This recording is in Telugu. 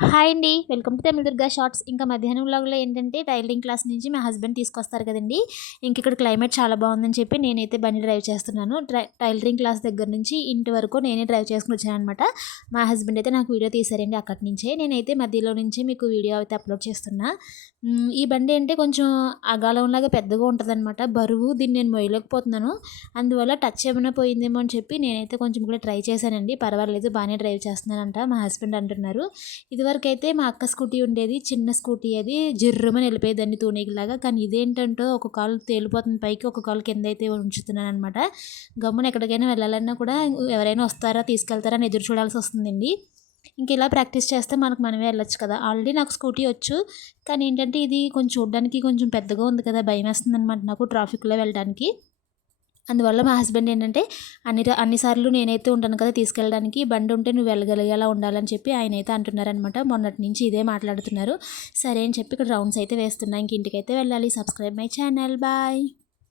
హాయ్ అండి. Welcome to Tamil Durga shorts. ఇంకా మధ్యాహ్నం వ్లాగ్‌లో ఏంటంటే టైలరింగ్ క్లాస్ నుంచి మా హస్బెండ్ తీసుకొస్తారు కదండీ! ఇక్కడ క్లైమేట్ చాలా బాగుందని చెప్పి నేనైతే బండి డ్రైవ్ చేస్తున్నాను. టైలరింగ్ క్లాస్ దగ్గర నుంచి ఇంటి వరకు నేనే డ్రైవ్ చేసుకొని వచ్చాననమాట. మా హస్బెండ్ అయితే నాకు వీడియో తీశారండి అక్కడి నుంచే. నేనైతే మధ్యలో నుంచి మీకు వీడియో అయితే అప్లోడ్ చేస్తున్నా. ఈ బండి అంటే కొంచెం అగాలంలాగా పెద్దగా ఉంటదనమాట. బరువు దీన్ని నేను మోయలేకపోతున్నాను. అందువల్ల టచ్ ఏమైనా పోయిందేమో అని చెప్పి నేనైతే కొంచెం కూడా ట్రై చేశానండి. పర్వాలేదు బాగానే డ్రైవ్ చేస్తున్నానంట మా హస్బెండ్ అంటున్నారు. ఇదివరకైతే మా అక్క స్కూటీ ఉండేది. చిన్న స్కూటీ అది జిర్రుమని వెళ్ళిపోయేదాన్ని తూనీగిలాగా. కానీ ఇదేంటంటో ఒక కాలు తేలిపోతుంది పైకి, ఒక కాలు కింద అయితే ఉంచుతున్నాననమాట. గమ్మున ఎక్కడికైనా వెళ్ళాలన్నా కూడా ఎవరైనా వస్తారా తీసుకెళ్తారా అని ఎదురు చూడాల్సి వస్తుందండి. ఇలా ప్రాక్టీస్ చేస్తే మనమే వెళ్ళొచ్చు కదా! ఆల్రెడీ నాకు స్కూటీ వచ్చు. కానీ ఏంటంటే ఇది కొంచెం చూడడానికి కొంచెం పెద్దగా ఉంది కదా! భయమేస్తుందనమాట నాకు ట్రాఫిక్‌లో వెళ్ళడానికి. అందువల్ల మా హస్బెండ్ ఏంటంటే అన్ని సార్లు నేనైతే ఉంటాను కదా తీసుకెళ్ళడానికి, బండి ఉంటే నువ్వు వెళ్ళగలిగేలా ఉండాలని చెప్పి ఆయనైతే అంటున్నారనమాట. మొన్నటి నుంచి ఇదే మాట్లాడుతున్నారు. సరే అని చెప్పి ఇక్కడ రౌండ్స్ అయితే వేస్తున్నా. ఇంటికైతే వెళ్ళాలి. Subscribe my channel. బాయ్.